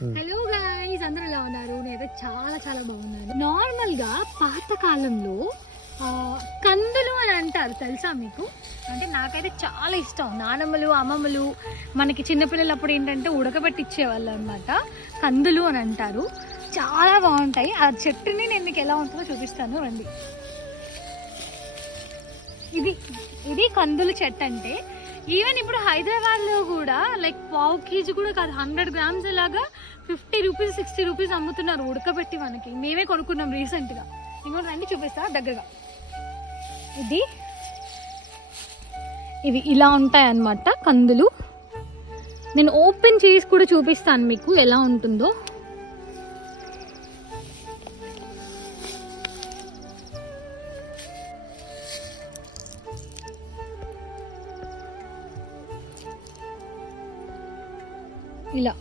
Hello guys, అందరూ ఎలా ఉన్నారు? నేనైతే చాలా చాలా బాగున్నాను. నార్మల్గా పాతకాలంలో కందులు అని అంటారు, తెలుసా మీకు? అంటే నాకైతే చాలా ఇష్టం. నానమ్మలు అమ్మమ్మలు మనకి చిన్నపిల్లలు అప్పుడు ఏంటంటే ఉడకబెట్టిచ్చేవాళ్ళు అనమాట. కందులు అని అంటారు, చాలా బాగుంటాయి. ఆ చెట్టుని నేను మీకు ఎలా ఉంటుందో చూపిస్తాను రండి. ఇది కందులు చెట్టు. అంటే ఈవెన్ ఇప్పుడు హైదరాబాద్లో కూడా లైక్ పావు కేజీ కూడా కాదు, 100 గ్రామ్స్ లాగా 50 రూపీస్ 60 రూపీస్ అమ్ముతున్నారు ఉడకబెట్టి. మనకి మేమే కొనుక్కున్నాం రీసెంట్గా. ఇంకోటి రండి చూపిస్తా దగ్గరగా. ఇవి ఇలా ఉంటాయి అన్నమాట కందులు. నేను ఓపెన్ చేసి కూడా చూపిస్తాను మీకు ఎలా ఉంటుందో. ఇలా